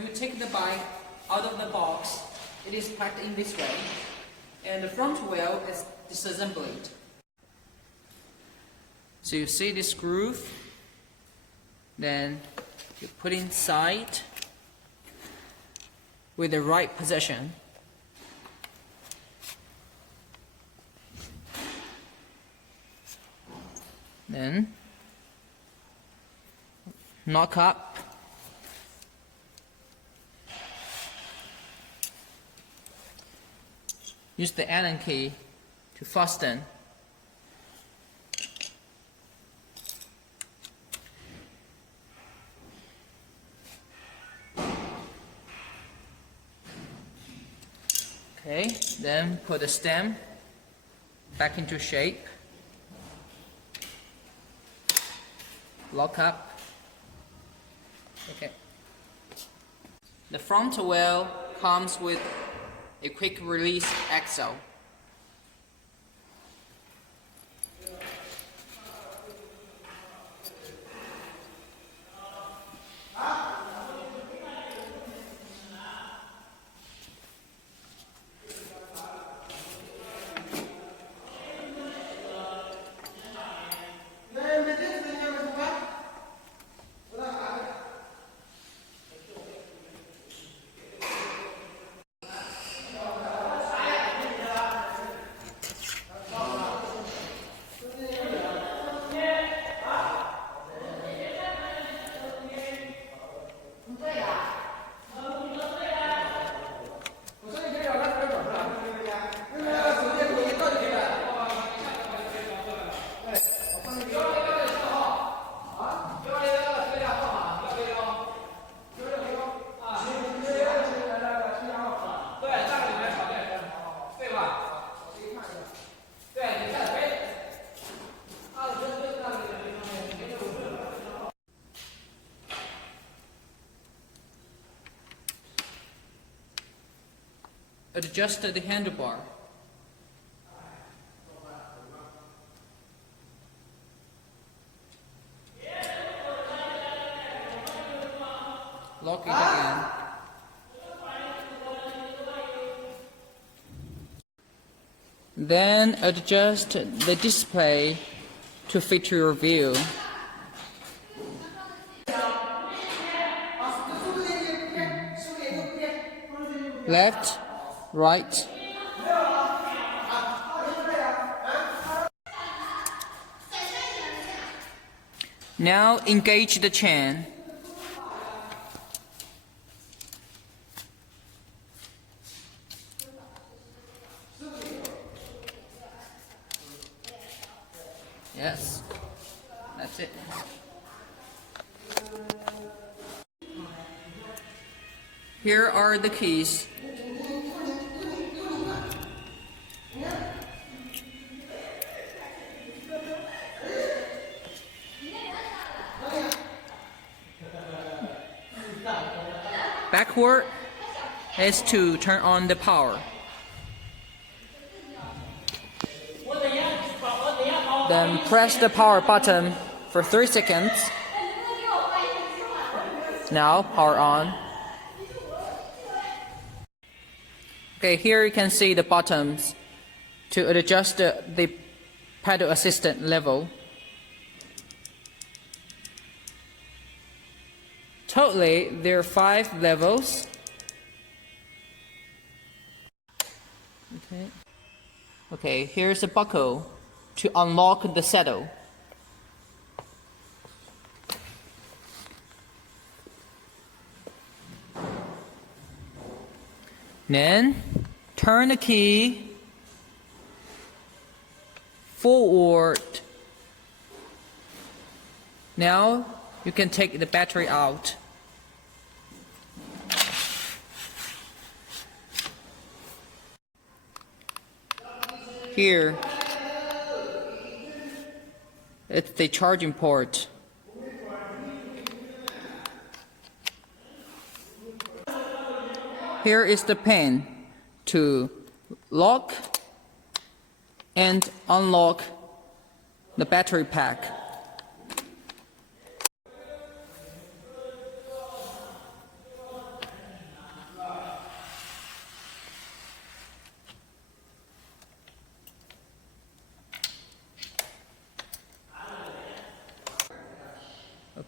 when you take the bike out of the box, it is packed in this way, and the front wheel is disassembled. So you see this groove, then you put inside with the right position. Then knock up. Use the Allen key to fasten. Okay, then put the stem back into shape. Lock up. Okay. The front wheel comes with a quick release axle. Adjust the handlebar. Lock it again. Then adjust the display to fit your view. Left, right. Now engage the chain. Yes, that's it. Here are the keys. Backward is to turn on the power. Then press the power button for 3 seconds. Now power on. Okay, here you can see the buttons to adjust the pedal assistant level. Totally, there are 5 levels. Okay, here's a buckle to unlock the saddle. Then turn the key forward. Now you can take the battery out. Here, it's the charging port. Here is the pin to lock and unlock the battery pack.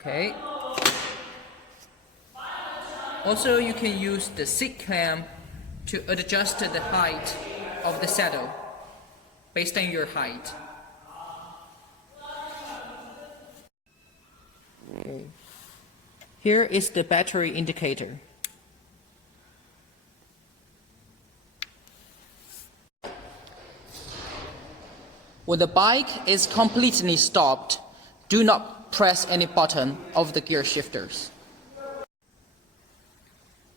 Okay. Also, you can use the seat clamp to adjust the height of the saddle based on your height. Okay. Here is the battery indicator. When the bike is completely stopped, do not press any button of the gear shifters.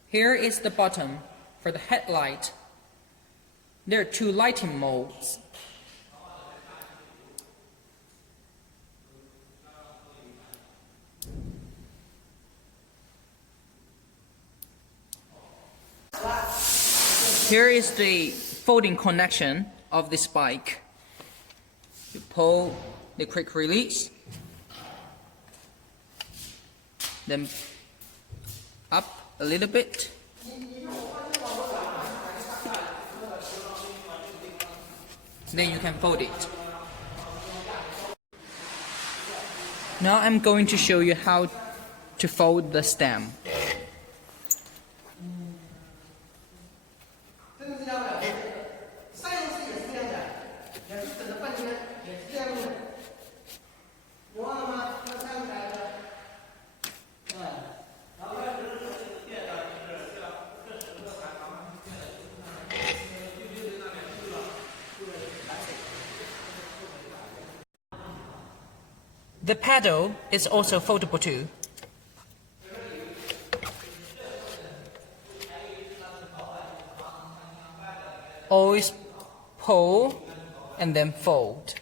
Here is the button for the headlight. There are two lighting modes. Here is the folding connection of this bike. You pull the quick release, then up a little bit. Then you can fold it. Now I'm going to show you how to fold the stem. The pedal is also foldable too. Always pull and then fold.